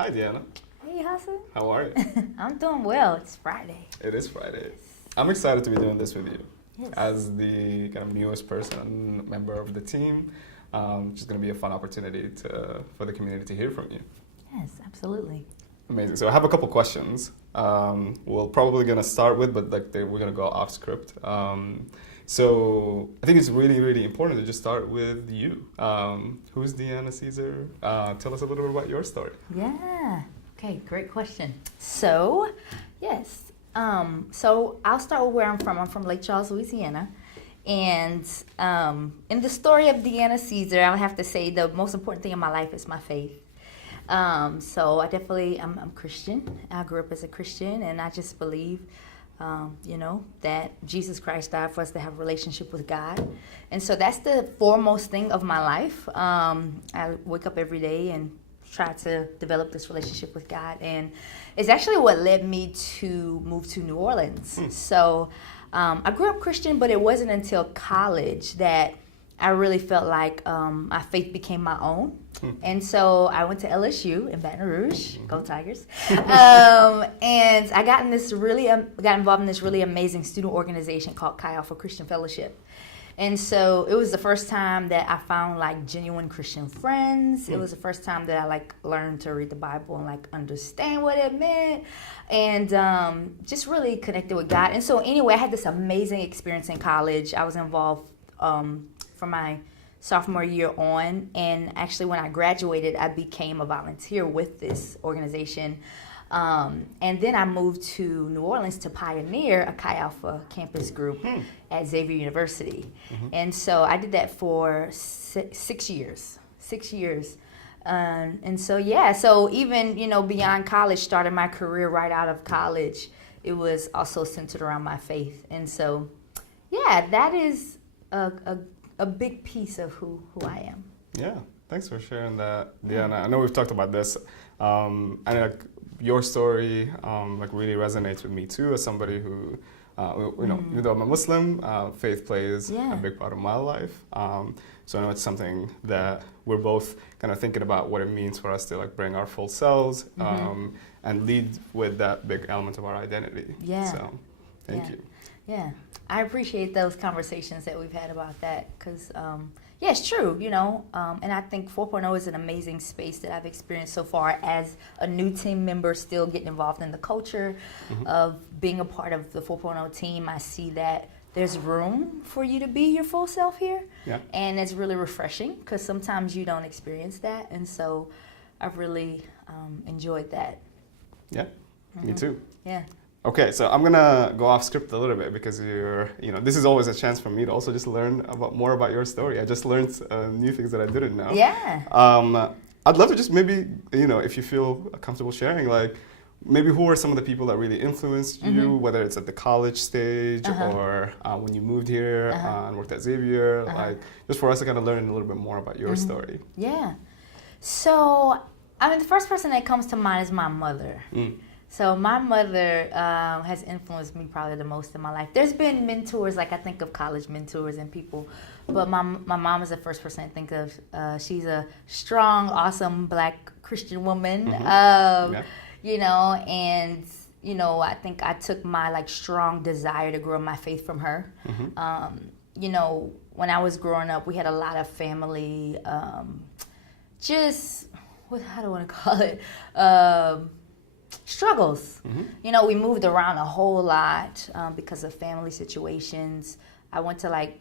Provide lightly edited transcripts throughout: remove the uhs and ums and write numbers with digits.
Hi, Deanna. Hey, Hassan. How are you? I'm doing well. It's Friday. It is Friday. I'm excited to be doing this with you. Yes. As the kind of newest person, member of the team, it's just going to be a fun opportunity for the community to hear from you. Yes, absolutely. Amazing. So I have a couple questions. We're probably going to start with, but we're going to go off script. So I think it's really, really important to just start with you. Who's Deanna Ceasar? Tell us a little bit about your story. Yeah. Okay, great question. So, yes. So I'll start with where I'm from. I'm from Lake Charles, Louisiana. And in the story of Deanna Ceasar, I'll have to say the most important thing in my life is my faith. So I definitely, I'm Christian. I grew up as a Christian, and I just believe, that Jesus Christ died for us to have a relationship with God. And so that's the foremost thing of my life. I wake up every day and try to develop this relationship with God. And it's actually what led me to move to New Orleans. So I grew up Christian, but it wasn't until college that I really felt like my faith became my own. And so I went to LSU in Baton Rouge, go Tigers. And I got involved in this really amazing student organization called Chi Alpha Christian Fellowship. And so it was the first time that I found like genuine Christian friends. It was the first time that I learned to read the Bible and understand what it meant, and just really connected with God. And so anyway, I had this amazing experience in college. I was involved from my sophomore year on, and actually when I graduated, I became a volunteer with this organization. And then I moved to New Orleans to pioneer a Chi Alpha campus group at Xavier University. And so I did that for 6 years. 6 years. And so even, beyond college, started my career right out of college, it was also centered around my faith. And so, that is a big piece of who I am. Yeah, thanks for sharing that, Deanna. I know we've talked about this, and your story really resonates with me too, as somebody who, even though I'm a Muslim, faith plays a big part of my life. So I know it's something that we're both kind of thinking about what it means for us to bring our full selves and lead with that big element of our identity. Yeah. So thank you. Yeah, I appreciate those conversations that we've had about that because, it's true, and I think 4.0 is an amazing space that I've experienced so far as a new team member, still getting involved in the culture of being a part of the 4.0 team. I see that there's room for you to be your full self here, and it's really refreshing because sometimes you don't experience that, and so I've really enjoyed that. Yeah, me too. Yeah. Okay, so I'm gonna go off script a little bit because this is always a chance for me to also just learn more about your story. I just learned new things that I didn't know. Yeah. I'd love to just maybe, if you feel comfortable sharing, maybe who are some of the people that really influenced you, whether it's at the college stage or when you moved here and worked at Xavier, just for us to kind of learn a little bit more about your story. Yeah. So, the first person that comes to mind is my mother. So my mother has influenced me probably the most in my life. There's been mentors, I think of college mentors and people, but my mom is the first person I think of. She's a strong, awesome Black Christian woman, and I think I took my strong desire to grow my faith from her. When I was growing up, we had a lot of family, how do I want to call it? Struggles. We moved around a whole lot because of family situations. I went to 9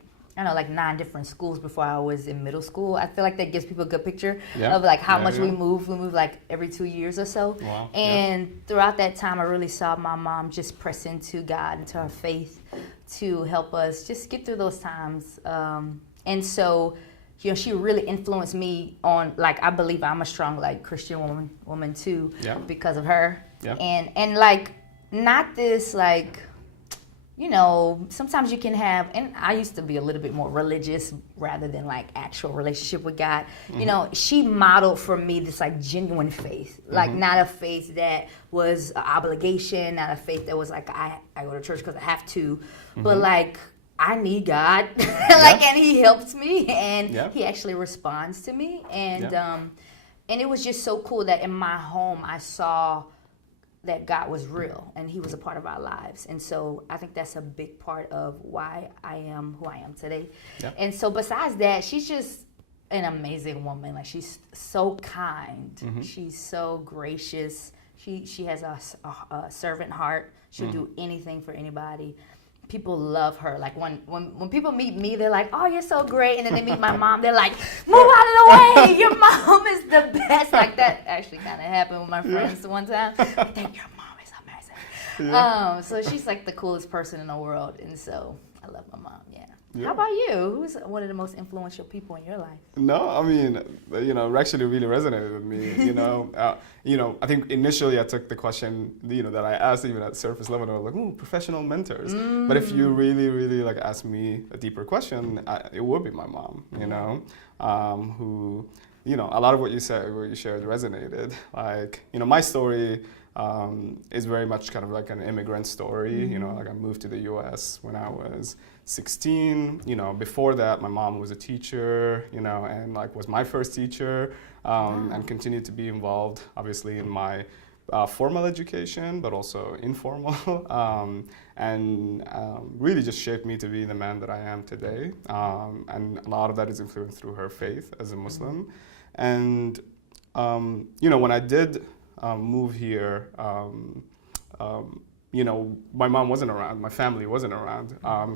different schools before I was in middle school. I feel like that gives people a good picture of how much we moved. We moved every 2 years or so. Wow. And throughout that time, I really saw my mom just press into God, into her faith to help us just get through those times. And so, she really influenced me on, I believe I'm a strong, Christian woman too, because of her. Yeah. And not this, sometimes you can have, and I used to be a little bit more religious rather than, actual relationship with God. She modeled for me this, genuine faith. Not a faith that was an obligation, not a faith that was, I go to church because I have to, but, I need God, and He helps me, and He actually responds to me, and and it was just so cool that in my home I saw that God was real and he was a part of our lives. And so I think that's a big part of why I am who I am today. Yeah. And so besides that, she's just an amazing woman. Like, she's so kind. Mm-hmm. She's so gracious. She has a servant heart. She'll do anything for anybody. People love her. Like, when people meet me, they're like, "Oh, you're so great," and then they meet my mom, they're like, "Move out of the way! Your mom is the best." Like, that actually kind of happened with my friends one time. I think your mom is amazing. Yeah. So she's like the coolest person in the world, and so I love my mom. Yeah. Yeah. How about you? Who's one of the most influential people in your life? No, I mean, it actually really resonated with me. I think initially I took the question, that I asked even at surface level, and I was like, "Ooh, professional mentors." But if you really, really like ask me a deeper question, it would be my mom. Who, a lot of what you said, what you shared, resonated. Like, my story is very much kind of like an immigrant story. Like, I moved to the U.S. when I was 16. Before that, my mom was a teacher, and like was my first teacher, and continued to be involved, obviously, in my formal education, but also informal, and really just shaped me to be the man that I am today. And a lot of that is influenced through her faith as a Muslim. And when I did move here, my mom wasn't around, my family wasn't around.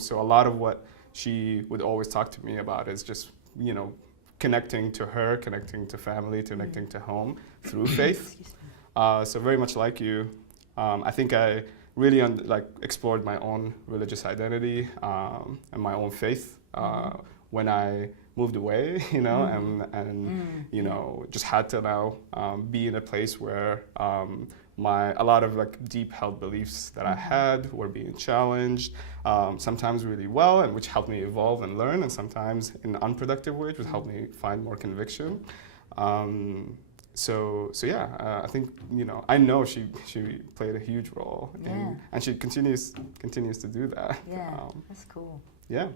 So a lot of what she would always talk to me about is just, connecting to her, connecting to family, connecting to home through faith. So very much like you, I think I really explored my own religious identity and my own faith when I moved away, and just had to now be in a place where a lot of like deep held beliefs that I had were being challenged, sometimes really well, and which helped me evolve and learn, and sometimes in unproductive ways, which helped me find more conviction. So yeah, I think I know she played a huge role, and she continues to do that. Yeah, that's cool. Yeah.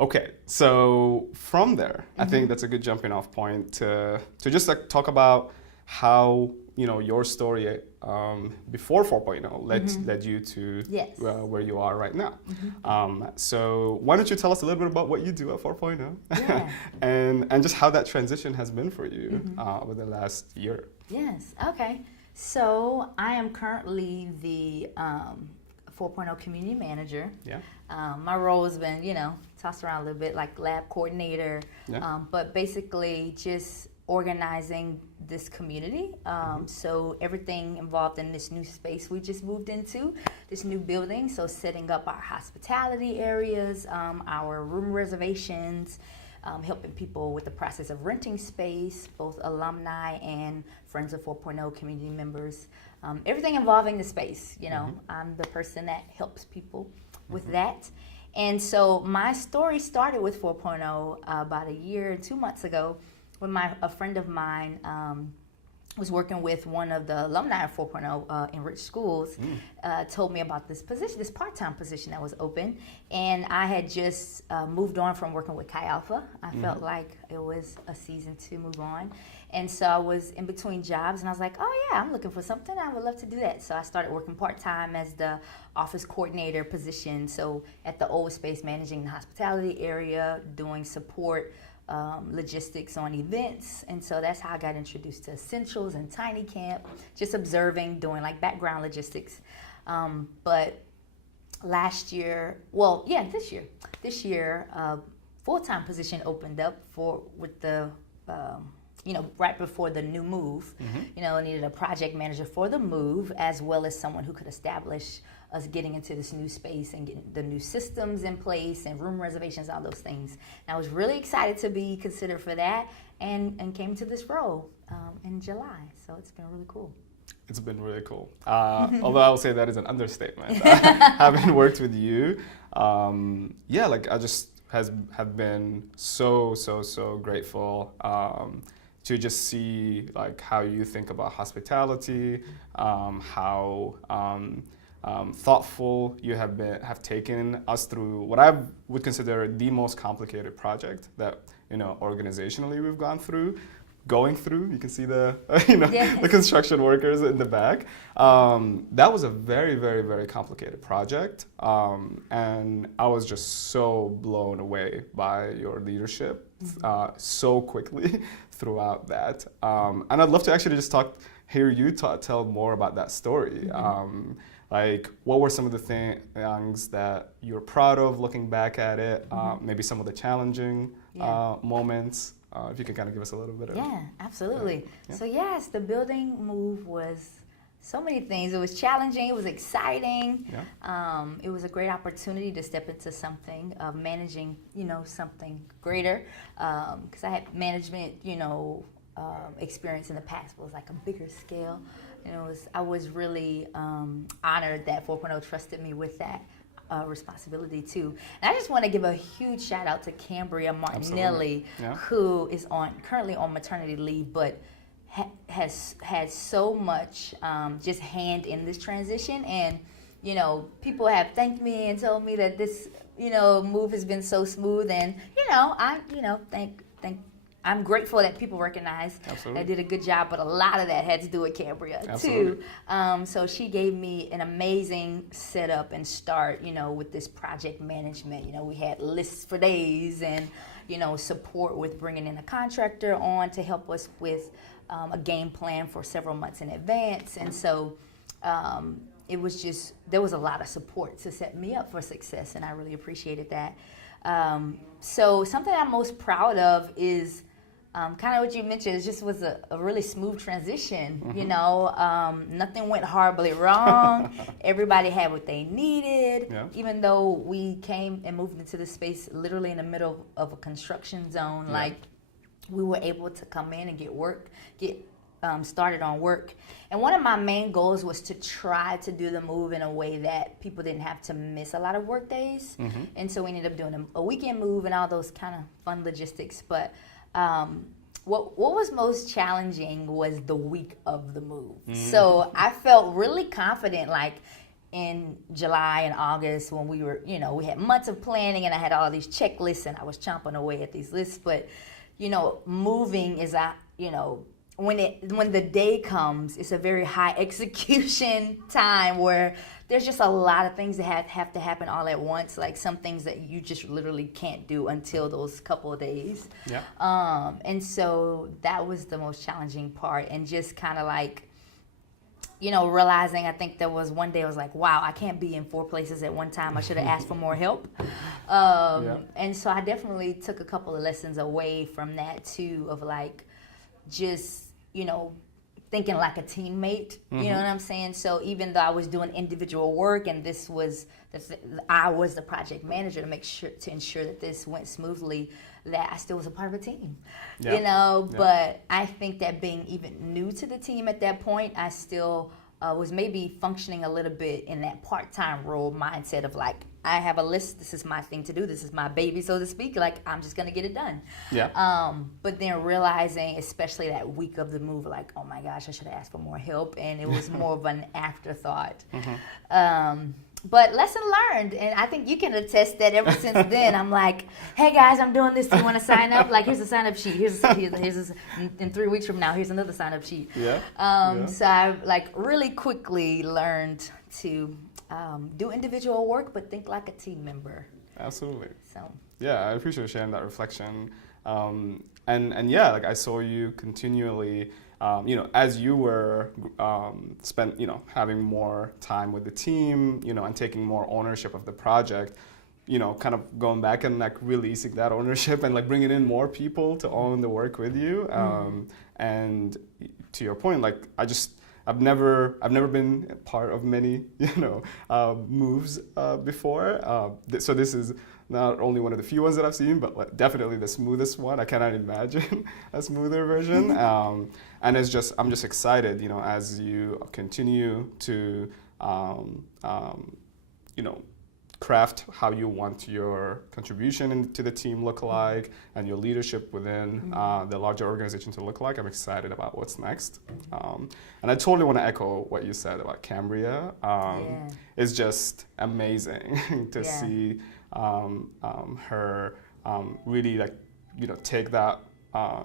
Okay, so from there, I think that's a good jumping off point to just like talk about how your story before 4.0 led you to where you are right now. So why don't you tell us a little bit about what you do at 4.0 and just how that transition has been for you over the last year. Yes. Okay. So I am currently the 4.0 community manager. Yeah. My role has been, tossed around a little bit, like lab coordinator, but basically just organizing this community. So everything involved in this new space we just moved into, this new building. So setting up our hospitality areas, our room reservations, helping people with the process of renting space, both alumni and Friends of 4.0 community members. Everything involving the space, I'm the person that helps people with that. And so my story started with 4.0 about a year and 2 months ago when a friend of mine was working with one of the alumni of 4.0 Enriched Schools, told me about this position, this part-time position that was open. And I had just moved on from working with Chi Alpha. I felt like it was a season to move on. And so I was in between jobs, and I was like, oh yeah, I'm looking for something. I would love to do that. So I started working part-time as the office coordinator position. So at the old space, managing the hospitality area, doing support, logistics on events. And so that's how I got introduced to Essentials and Tiny Camp, just observing, doing like background logistics. But this year, full-time position opened up with the right before the new move. I needed a project manager for the move, as well as someone who could establish us getting into this new space and getting the new systems in place and room reservations, all those things. And I was really excited to be considered for that, and came to this role in July. So it's been really cool. It's been really cool. Although I will say that is an understatement. Having worked with you, I just have been so grateful to just see like how you think about hospitality, how thoughtful you have taken us through what I would consider the most complicated project that organizationally we've gone through. going through. You can see the Yes. the construction workers in the back. That was a very, very, very complicated project, and I was just so blown away by your leadership so quickly throughout that. And I'd love to actually just hear you tell more about that story. Like, what were some of the things that you're proud of looking back at it? Maybe some of the challenging moments. If you can kind of give us a little bit of... Yeah, absolutely. Yeah. So yes, the building move was so many things. It was challenging. It was exciting. Yeah. It was a great opportunity to step into something of managing, something greater. Because I had management, experience in the past, but it was like a bigger scale. I was really honored that 4.0 trusted me with that responsibility too. And I just want to give a huge shout out to Cambria Martinelli, who is currently on maternity leave, but has had so much just hand in this transition. And people have thanked me and told me that this move has been so smooth. And I'm grateful that people recognize I did a good job, but a lot of that had to do with Cambria too. So she gave me an amazing setup and start, with this project management. We had lists for days and, support with bringing in a contractor on to help us with a game plan for several months in advance. And so it was just, there was a lot of support to set me up for success, and I really appreciated that. So something I'm most proud of is kind of what you mentioned. It just was a really smooth transition. Nothing went horribly wrong. Everybody had what they needed. Yeah. Even though we came and moved into the space literally in the middle of a construction zone, we were able to come in and get started on work. And one of my main goals was to try to do the move in a way that people didn't have to miss a lot of work days. And so we ended up doing a weekend move and all those kind of fun logistics. But what was most challenging was the week of the move. So I felt really confident, like in July and August when we were, we had months of planning and I had all these checklists and I was chomping away at these lists. But, moving is, when the day comes, it's a very high execution time where there's just a lot of things that have to happen all at once, like some things that you just literally can't do until those couple of days. Yeah. And so that was the most challenging part, and just kind of like, realizing, I think there was one day I was like, wow, I can't be in 4 places at one time. I should have asked for more help. And so I definitely took a couple of lessons away from that too, of like, just, thinking like a teammate, you know what I'm saying? So even though I was doing individual work and I was the project manager to ensure that this went smoothly, that I still was a part of a team, but I think that being even new to the team at that point, I still was maybe functioning a little bit in that part-time role mindset of like, I have a list, this is my thing to do, this is my baby, so to speak, like I'm just gonna get it done. Yeah. But then realizing, especially that week of the move, like, oh my gosh, I should have asked for more help, and it was more of an afterthought. But lesson learned, and I think you can attest that ever since then, I'm like, hey guys, I'm doing this, do you want to sign up? Like, here's a sign-up sheet, here's in 3 weeks from now, here's another sign-up sheet. So I like really quickly learned to do individual work, but think like a team member. Absolutely. So. Yeah, I appreciate sharing that reflection. And yeah, like I saw you continually, as you were having more time with the team, and taking more ownership of the project, kind of going back and like releasing that ownership and like bringing in more people to own the work with you. And to your point, like I've never been part of many, moves before. So this is not only one of the few ones that I've seen, but definitely the smoothest one. I cannot imagine a smoother version. And I'm just excited, as you continue to, craft how you want your contribution to the team look like, and your leadership within the larger organization to look like. I'm excited about what's next. And I totally want to echo what you said about Cambria. It's just amazing to see her really like, take that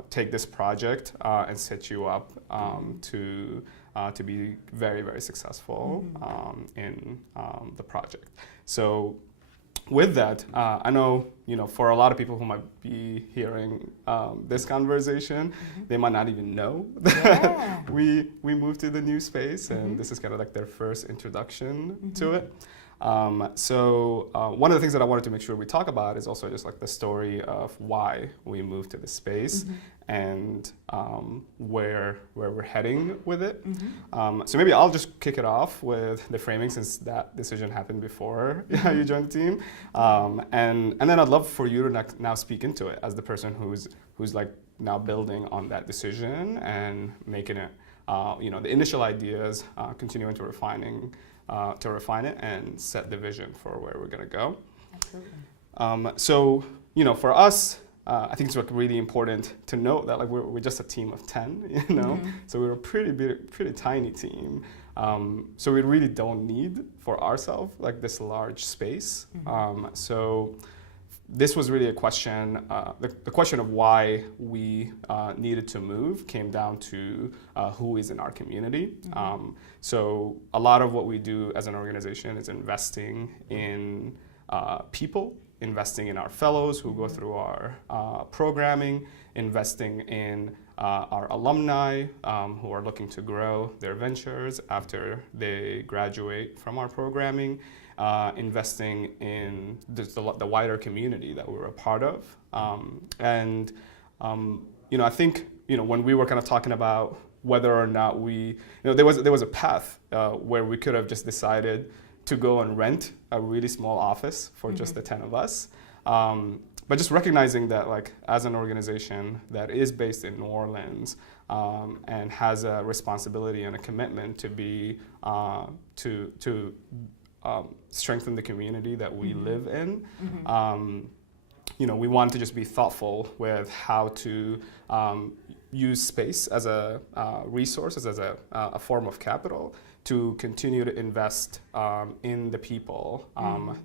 take this project and set you up to be very, very successful in the project. So with that, I know, for a lot of people who might be hearing this conversation, they might not even know that we moved to the new space, and this is kind of like their first introduction to it. So one of the things that I wanted to make sure we talk about is also just like the story of why we moved to this space and where we're heading with it. So maybe I'll just kick it off with the framing, since that decision happened before you joined the team, and then I'd love for you to now speak into it as the person who's like now building on that decision and making it, the initial ideas, continuing to refine it and set the vision for where we're going to go. Absolutely. So, for us, I think it's like really important to note that like we're just a team of 10, so we're a pretty tiny team. So we really don't need for ourselves like this large space. So this was really a question, the question of why we needed to move came down to who is in our community. So a lot of what we do as an organization is investing in people, investing in our fellows who go through our programming, investing in our alumni who are looking to grow their ventures after they graduate from our programming, investing in the wider community that we're a part of. I think, when we were kind of talking about whether or not there was a path where we could have just decided to go and rent a really small office for just the 10 of us. But just recognizing that, like, as an organization that is based in New Orleans and has a responsibility and a commitment to be to strengthen the community that we live in, we want to just be thoughtful with how to use space as a resource, as a form of capital, to continue to invest in the people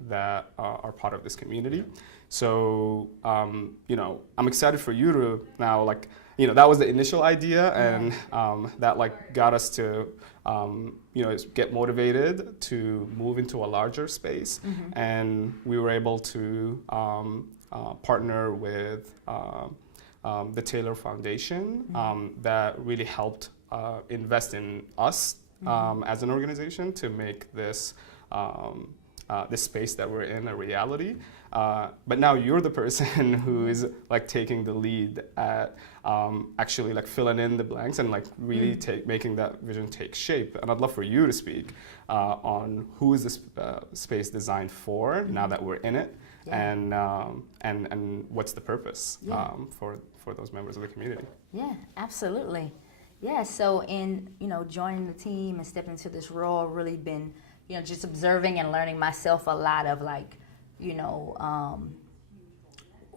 that are part of this community. So, I'm excited for you to now, like, that was the initial idea, and that like got us to, get motivated to move into a larger space, and we were able to partner with the Taylor Foundation that really helped invest in us as an organization to make this this space that we're in a reality. But now you're the person who is like taking the lead at actually like filling in the blanks and like really making that vision take shape. And I'd love for you to speak on who is this space designed for now that we're in it, and what's the purpose for those members of the community. Yeah, absolutely. Yeah, so in joining the team and stepping into this role, really been just observing and learning myself a lot of like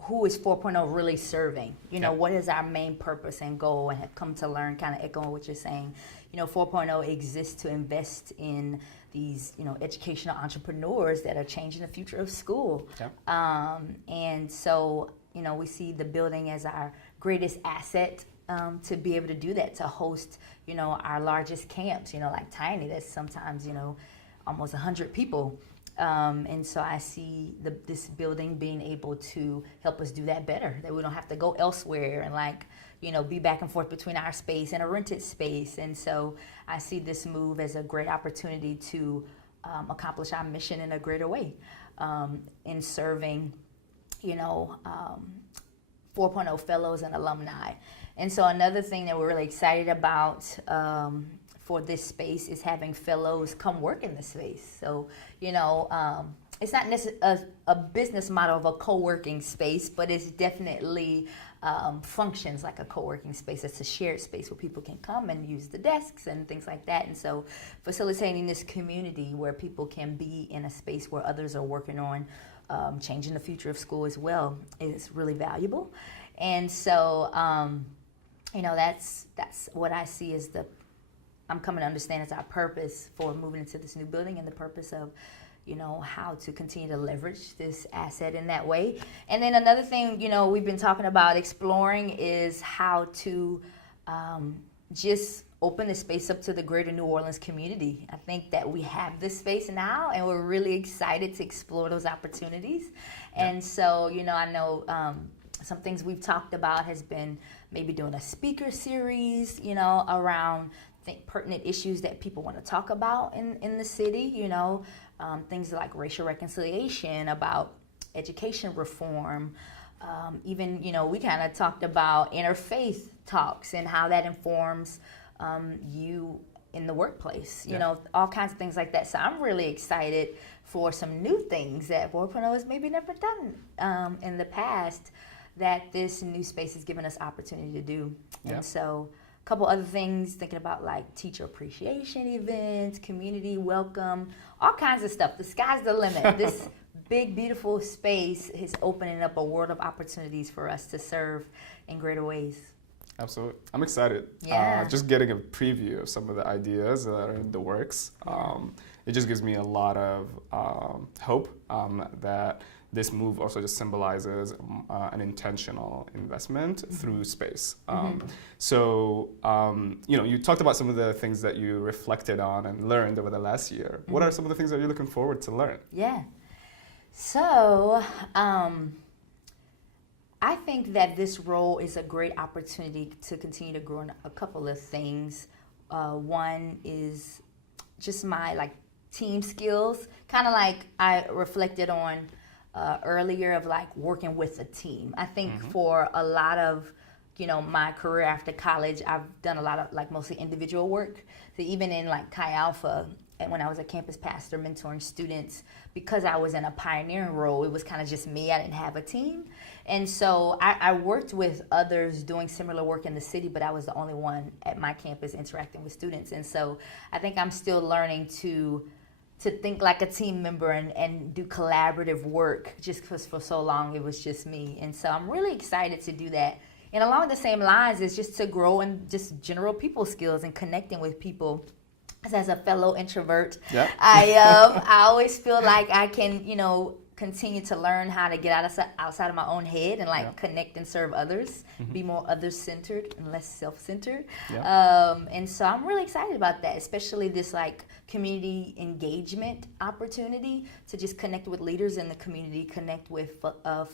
who is 4.0 really serving? What is our main purpose and goal? And have come to learn, kind of echoing what you're saying, 4.0 exists to invest in these, educational entrepreneurs that are changing the future of school. Yeah. And so, we see the building as our greatest asset to be able to do that, to host, our largest camps, like Tiny, that's sometimes, almost 100 people. And so I see this building being able to help us do that better, that we don't have to go elsewhere and be back and forth between our space and a rented space. And so I see this move as a great opportunity to accomplish our mission in a greater way, in serving, 4.0 fellows and alumni. And so another thing that we're really excited about for this space is having fellows come work in the space. So, it's not necessarily a business model of a co-working space, but it's definitely functions like a co-working space. It's a shared space where people can come and use the desks and things like that. And so facilitating this community where people can be in a space where others are working on changing the future of school as well is really valuable. And so, that's what I see as I'm coming to understand as our purpose for moving into this new building, and the purpose of, how to continue to leverage this asset in that way. And then another thing, we've been talking about exploring is how to just open the space up to the greater New Orleans community. I think that we have this space now, and we're really excited to explore those opportunities. Yeah. And so, I know some things we've talked about has been maybe doing a speaker series, around pertinent issues that people want to talk about in the city, things like racial reconciliation, about education reform. Even, we kind of talked about interfaith talks and how that informs you in the workplace, all kinds of things like that. So I'm really excited for some new things that 4.0 has maybe never done in the past that this new space has given us opportunity to do. Yeah. And so a couple other things, thinking about like teacher appreciation events, community welcome, all kinds of stuff. The sky's the limit. This big, beautiful space is opening up a world of opportunities for us to serve in greater ways. Absolutely. I'm excited. Yeah. Just getting a preview of some of the ideas that are in the works. It just gives me a lot of hope that this move also just symbolizes an intentional investment through space. So, you talked about some of the things that you reflected on and learned over the last year. What are some of the things that you're looking forward to learn? Yeah. So, I think that this role is a great opportunity to continue to grow in a couple of things. One is just my team skills, kind of like I reflected on earlier of working with a team. I think for a lot of my career after college, I've done a lot of mostly individual work. So even in Chi Alpha, and when I was a campus pastor mentoring students, because I was in a pioneering role, it was kind of just me. I didn't have a team. And so I worked with others doing similar work in the city, but I was the only one at my campus interacting with students. And so I think I'm still learning to think like a team member and do collaborative work, just because for so long it was just me. And so I'm really excited to do that. And along the same lines is just to grow in just general people skills and connecting with people. As a fellow introvert, I always feel like I can, continue to learn how to get outside of my own head and connect and serve others, be more others-centered and less self-centered. And so I'm really excited about that, especially this community engagement opportunity to just connect with leaders in the community, connect with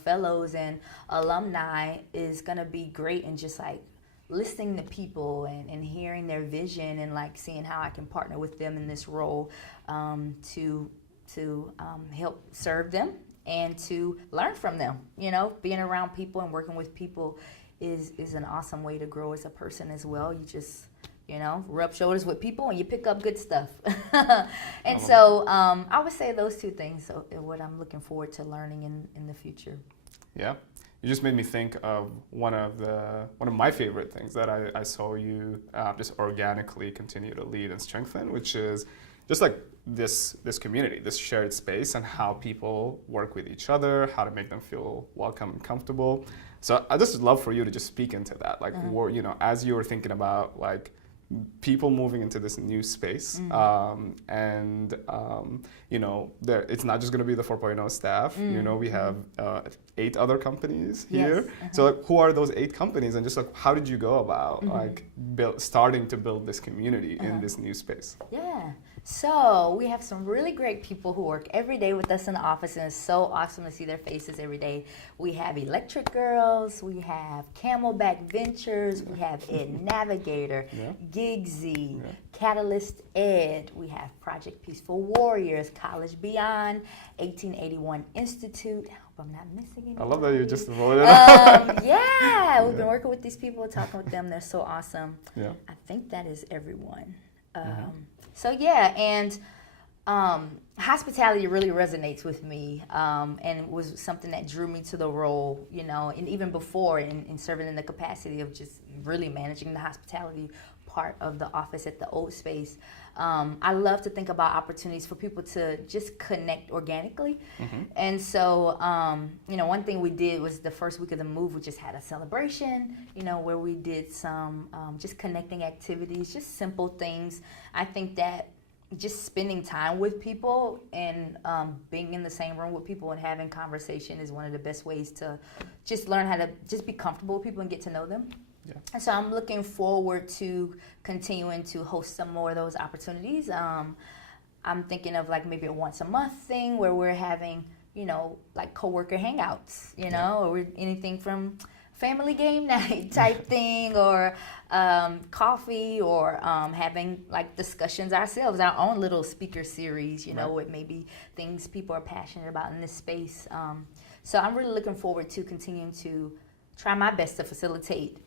fellows and alumni is going to be great, and just listening to people and hearing their vision and seeing how I can partner with them in this role to help serve them and to learn from them. Being around people and working with people is an awesome way to grow as a person as well. You just rub shoulders with people and you pick up good stuff. And so I would say those two things are what I'm looking forward to learning in the future. Yeah. You just made me think of one of my favorite things that I saw you just organically continue to lead and strengthen, which is just this community, this shared space, and how people work with each other, how to make them feel welcome and comfortable. So I just would love for you to just speak into that, as you were thinking about people moving into this new space, it's not just going to be the 4.0 staff. We have 8 other companies here. Yes. So who are those 8 companies, and just how did you go about starting to build this community in this new space? Yeah. So we have some really great people who work every day with us in the office, and it's so awesome to see their faces every day. We have Electric Girls, we have Camelback Ventures, we have Ed Navigator, Gigsy, Catalyst Ed, we have Project Peaceful Warriors, College Beyond, 1881 Institute. I hope I'm not missing anything. I love that you just rolled it up. We've been working with these people, talking with them. They're so awesome. Yeah. I think that is everyone. Hospitality really resonates with me, and it was something that drew me to the role, and even before in serving in the capacity of just really managing the hospitality part of the office at the old space. I love to think about opportunities for people to just connect organically. And so, one thing we did was the first week of the move, we just had a celebration, where we did some just connecting activities, just simple things. I think that just spending time with people and being in the same room with people and having conversation is one of the best ways to just learn how to just be comfortable with people and get to know them. Yeah. And so I'm looking forward to continuing to host some more of those opportunities. I'm thinking of like maybe a once a month thing where we're having, you know, like coworker hangouts, you know, or anything from family game night type thing, or coffee, or having like discussions ourselves, our own little speaker series, you know, with maybe things people are passionate about in this space. So I'm really looking forward to continuing to try my best to facilitate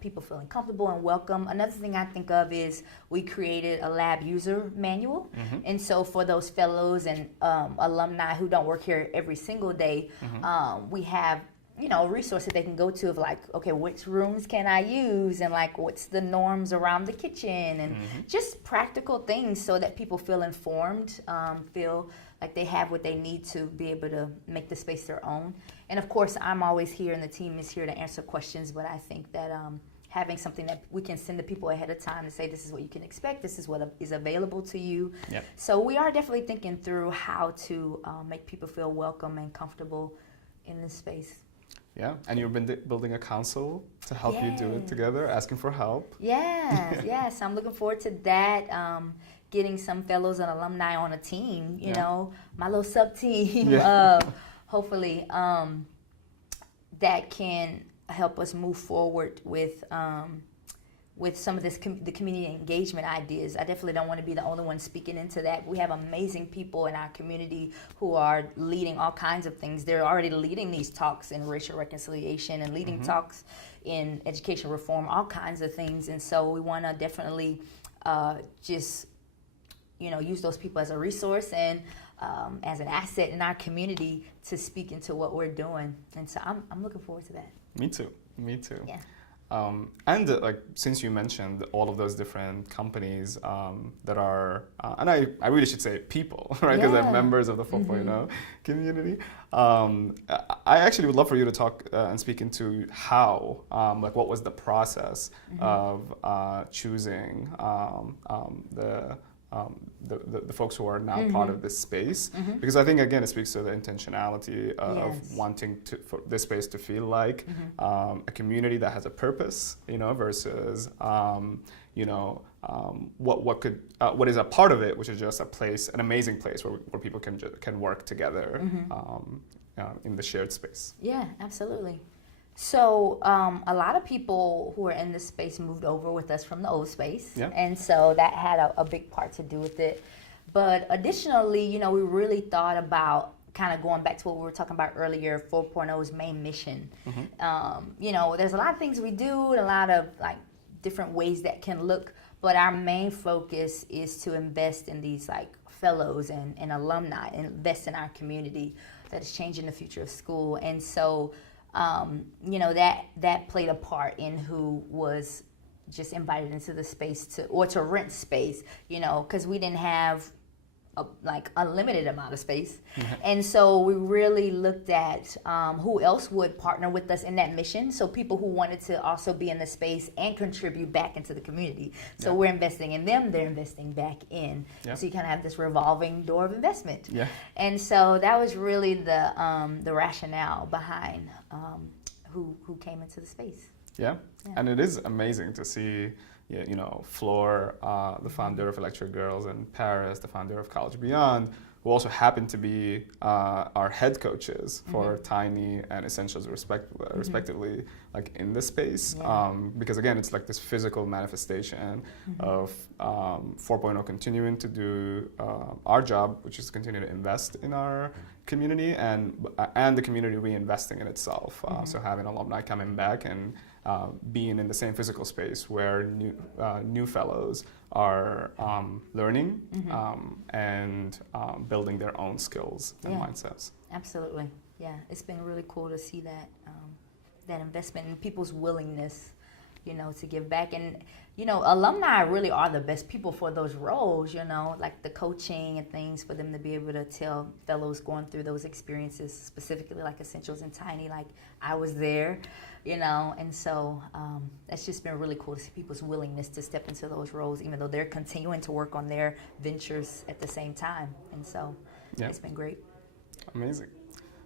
people feeling comfortable and welcome. Another thing I think of is we created a lab user manual. And so for those fellows and alumni who don't work here every single day, we have, you know, a resource that they can go to of like, okay, which rooms can I use, and like what's the norms around the kitchen, and just practical things so that people feel informed, feel like they have what they need to be able to make the space their own. And of course, I'm always here and the team is here to answer questions, but I think that having something that we can send to people ahead of time to say, this is what you can expect, this is what is available to you. So we are definitely thinking through how to make people feel welcome and comfortable in this space. Yeah, and you've been building a council to help you do it together, asking for help. Yes, I'm looking forward to that. Getting some fellows and alumni on a team, you know, my little sub team, hopefully, that can help us move forward with some of this the community engagement ideas. I definitely don't want to be the only one speaking into that. We have amazing people in our community who are leading all kinds of things. They're already leading these talks in racial reconciliation and leading talks in education reform, all kinds of things. And so we want to definitely just, you know, use those people as a resource and as an asset in our community to speak into what we're doing. And so I'm looking forward to that. Me too. Yeah. And like, since you mentioned all of those different companies that are, and I really should say people, right? Because they're members of the 4.0 community. I actually would love for you to talk and speak into how, like, what was the process of choosing the folks who are now part of this space, because I think again it speaks to the intentionality of wanting for this space to feel like a community that has a purpose, you know, versus you know, what is a part of it, which is just a place, an amazing place where people can work together in the shared space. Yeah, absolutely. So a lot of people who are in this space moved over with us from the old space. And so that had a big part to do with it. But additionally, you know, we really thought about kind of going back to what we were talking about earlier, 4.0's main mission. You know, there's a lot of things we do, a lot of like different ways that can look, but our main focus is to invest in these like fellows and alumni, invest in our community that is changing the future of school. And so you know, that played a part in who was just invited into the space to rent space, you know, because we didn't have a like unlimited amount of space. And so we really looked at who else would partner with us in that mission. So people who wanted to also be in the space and contribute back into the community. So we're investing in them, they're investing back in. So you kind of have this revolving door of investment. And so that was really the rationale behind who came into the space. And it is amazing to see, you know, Flor, the founder of Electric Girls, and Paris, the founder of College Beyond, who also happen to be our head coaches for Tiny and Essentials respectively, like in this space. Because again, it's like this physical manifestation of 4.0 continuing to do our job, which is to continue to invest in our community and the community reinvesting in itself. So having alumni coming back and being in the same physical space where new fellows are learning and building their own skills and mindsets. Absolutely, yeah. It's been really cool to see that that investment and people's willingness, you know, to give back. And you know, alumni really are the best people for those roles. You know, like the coaching and things for them to be able to tell fellows going through those experiences, specifically like Essentials and Tiny. Like I was there. and so that's just been really cool to see people's willingness to step into those roles, even though they're continuing to work on their ventures at the same time. And so it's been great. Amazing.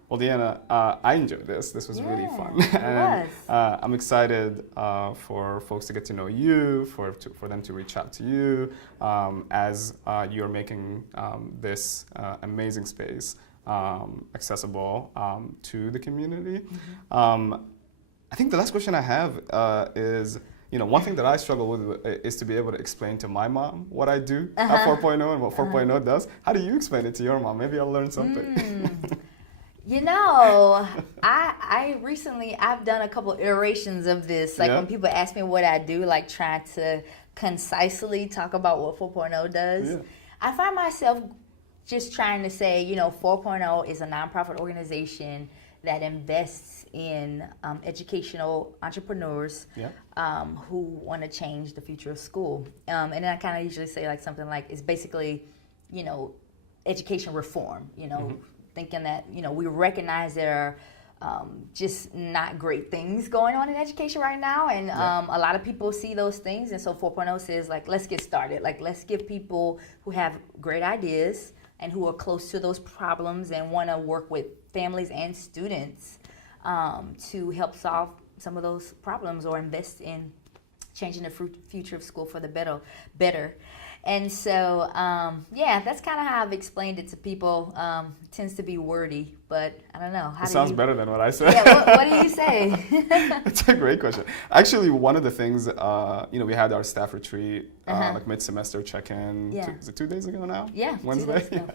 Well, Deanna, I enjoyed this. This was really fun. It was. I'm excited for folks to get to know you, for them to reach out to you as you're making this amazing space accessible to the community. I think the last question I have is, one thing that I struggle with is to be able to explain to my mom what I do at 4.0 and what 4.0 does. How do you explain it to your mom? Maybe I'll learn something. I recently, I've done a couple iterations of this. Like when people ask me what I do, like trying to concisely talk about what 4.0 does. Yeah. I find myself just trying to say, 4.0 is a nonprofit organization that invests in educational entrepreneurs who want to change the future of school. And then I kind of usually say like something like, it's basically, education reform, thinking that, we recognize there are just not great things going on in education right now. And a lot of people see those things. And so 4.0 says, like, let's get started. Like, let's give people who have great ideas and who are close to those problems and want to work with families and students to help solve some of those problems or invest in changing the future of school for the better. And so, that's kind of how I've explained it to people. It tends to be wordy, but I don't know. It sounds better than what I said. Yeah, what do you say? It's a great question. Actually, one of the things, we had our staff retreat, like mid-semester check-in. Yeah. Is it 2 days ago now? Yeah, Wednesday? 2 days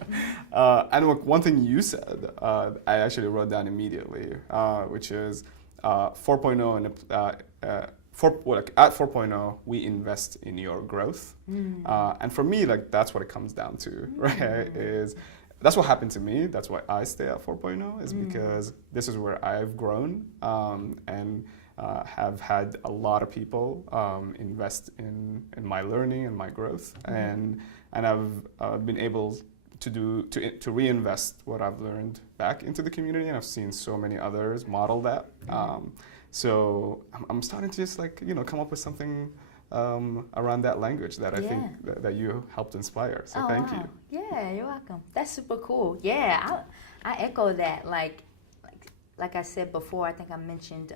ago. And one thing you said, I actually wrote down immediately, which is 4.0 and at 4.0, we invest in your growth. And for me, like, that's what it comes down to, right? That's what happened to me. That's why I stay at 4.0 is because this is where I've grown and have had a lot of people invest in my learning and my growth. And I've been able to reinvest what I've learned back into the community, and I've seen so many others model that. So I'm starting to just come up with something around that language that I think that you helped inspire. So thank you. Yeah, you're welcome. That's super cool. Yeah, I echo that. Like I said before, I think I mentioned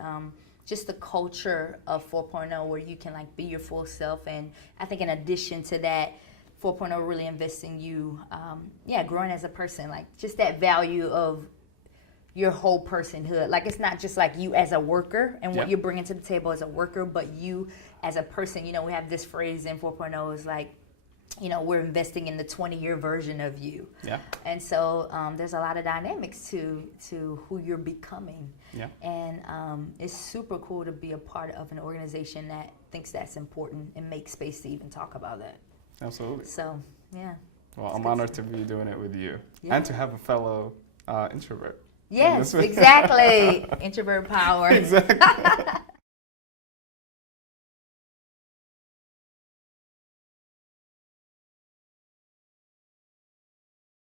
just the culture of 4.0 where you can be your full self. And I think in addition to that, 4.0 really invests in you, growing as a person, like just that value of your whole personhood. Like, it's not just like you as a worker and what you're bringing to the table as a worker, but you as a person. We have this phrase in 4.0 is like, we're investing in the 20-year version of you. Yeah. And so there's a lot of dynamics to who you're becoming. Yeah. And it's super cool to be a part of an organization that thinks that's important and makes space to even talk about that. Absolutely. So, yeah. Well, I'm honored to be doing it with you and to have a fellow introvert. Yes, exactly. Introvert power. Exactly.